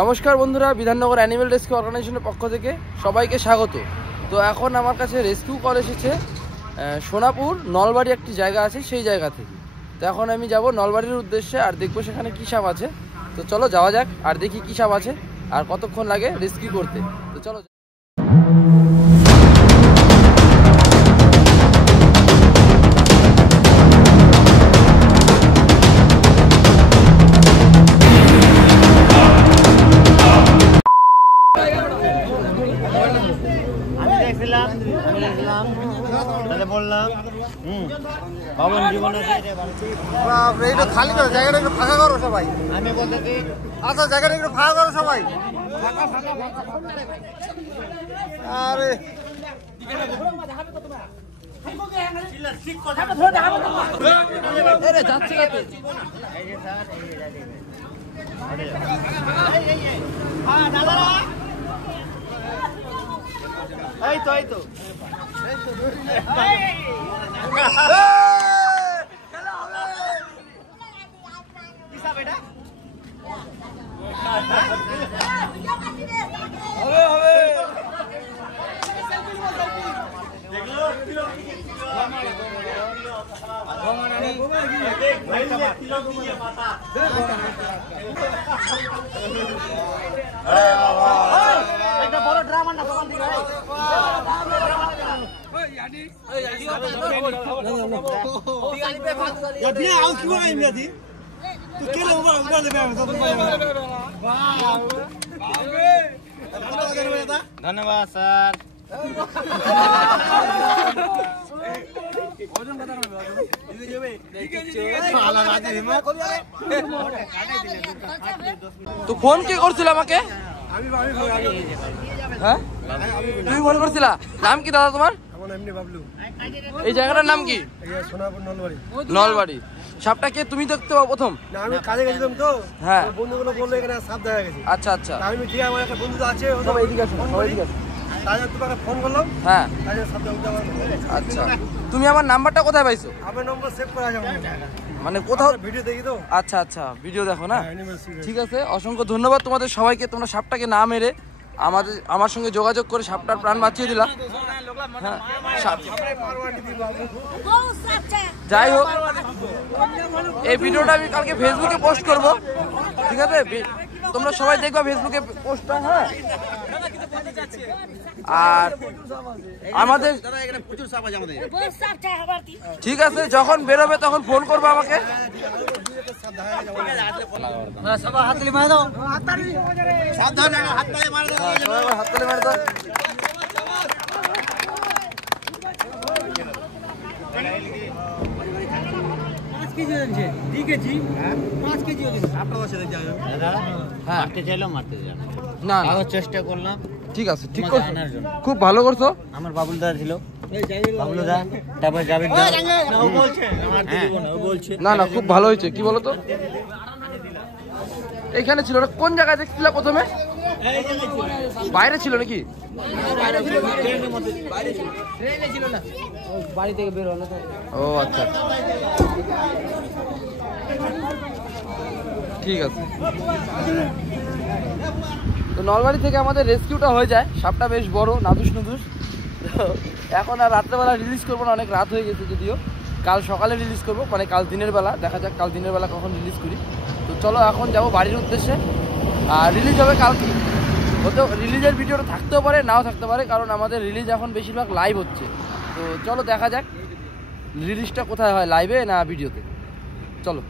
নমস্কার বন্ধুরা, Bidhannagar animal rescue অর্গানাইজেশনের পক্ষ থেকে সবাইকে স্বাগত। তো এখন আমার কাছে রেস্কিউ কল এসেছে সোনাপুর নলবাড়ি একটি জায়গা আছে, সেই জায়গা থেকে। তো এখন আমি যাব নলবাড়ির উদ্দেশ্যে, আর দেখবো সেখানে কী সাপ আছে। তো চলো যাওয়া যাক, আর দেখি কী সাপ আছে আর কতক্ষণ লাগে রেস্কিউ করতে। তো চলো। বললাম ভবন জীবন খালি করো, জায়গাটা একটু ফাঁকা করো সবাই। আমি বলতেছি আচ্ছা, জায়গাটা একটু ফাঁকা করো সবাই। আরে যাচ্ছে এই তো এই তো একটা বড় ড্রামা না দোকান থেকে ধন্যবাদ স্যার। তো ফোন কে করছিল আমাকে? হ্যাঁ, তুমি ফোন করছিলা? নাম কি দাদা তোমার? এই জায়গাটার নাম কি? নলবাড়ি। সাপটা কে তুমি দেখতে পাও প্রথম? না, আমি কাজে গেছিলাম তো। হ্যাঁ, বন্ধুগুলো বললো এখানে সাপ দেখা গেছে। আচ্ছা আচ্ছা। আমি ঠিক আমার একটা বন্ধু আছে, সবাই এদিকে আসো, সবাই এদিকে আসো। তাই তোমাকে ফোন করলাম। হ্যাঁ, তাই সাপ দেখা। আচ্ছা। তুমি আমার নাম্বারটা কোথায় পাইছো? আমার নম্বর সেভ করা যাবে মানে কোথাও ভিডিও দেখি তো। আচ্ছা আচ্ছা, ভিডিও দেখো না? ঠিক আছে, অসংখ্য ধন্যবাদ তোমাদের সবাইকে। তোমরা সাপটাকে না মেরে আমার সঙ্গে যোগাযোগ করে সাপটার প্রাণ বাঁচিয়ে দিলা। হ্যাঁ, যাই হোক, এই ভিডিওটা আমি কালকে ফেসবুকে পোস্ট করব, ঠিক আছে? তোমরা সবাই দেখবা ফেসবুকে পোস্টটা। হ্যাঁ, আর আমাদের ঠিক আছে, যখন বেরোবে তখন ফোন করবো আমাকে। হাততালি মারে দাও। হাততালি মারে দাও। না না, চেষ্টা করলাম। ঠিক আছে, ঠিক করছো, খুব ভালো করছো। আমার বাবুল দা ছিল, বাবুল দা, তারপর জাভেদ দা। না না, খুব ভালো হয়েছে। কি বলতো, এইখানে ছিল না? কোন জায়গায় দেখছিল প্রথমে? বাইরে ছিল নাকি? বাড়ি থেকে বের হলো তো। ও আচ্ছা, ঠিক আছে। তো নলবাড়ি থেকে আমাদের রেস্কিউটা হয়ে যায়। সাপটা বেশ বড়, নাদুস নুদুস। এখন আর রাত্রেবেলা রিলিজ করবো না, অনেক রাত হয়ে গেছে। যদিও কাল সকালে রিলিজ করবো, মানে কাল দিনের বেলা। দেখা যাক কাল দিনের বেলা কখন রিলিজ করি। তো চলো এখন যাবো বাড়ির উদ্দেশ্যে। আর রিলিজ হবে কালকে। হয়তো রিলিজের ভিডিওটা থাকতেও পারে, নাও থাকতে পারে, কারণ আমাদের রিলিজ এখন বেশিরভাগ লাইভ হচ্ছে। তো চলো দেখা যাক রিলিজটা কোথায় হয়, লাইভে না ভিডিওতে। চলো।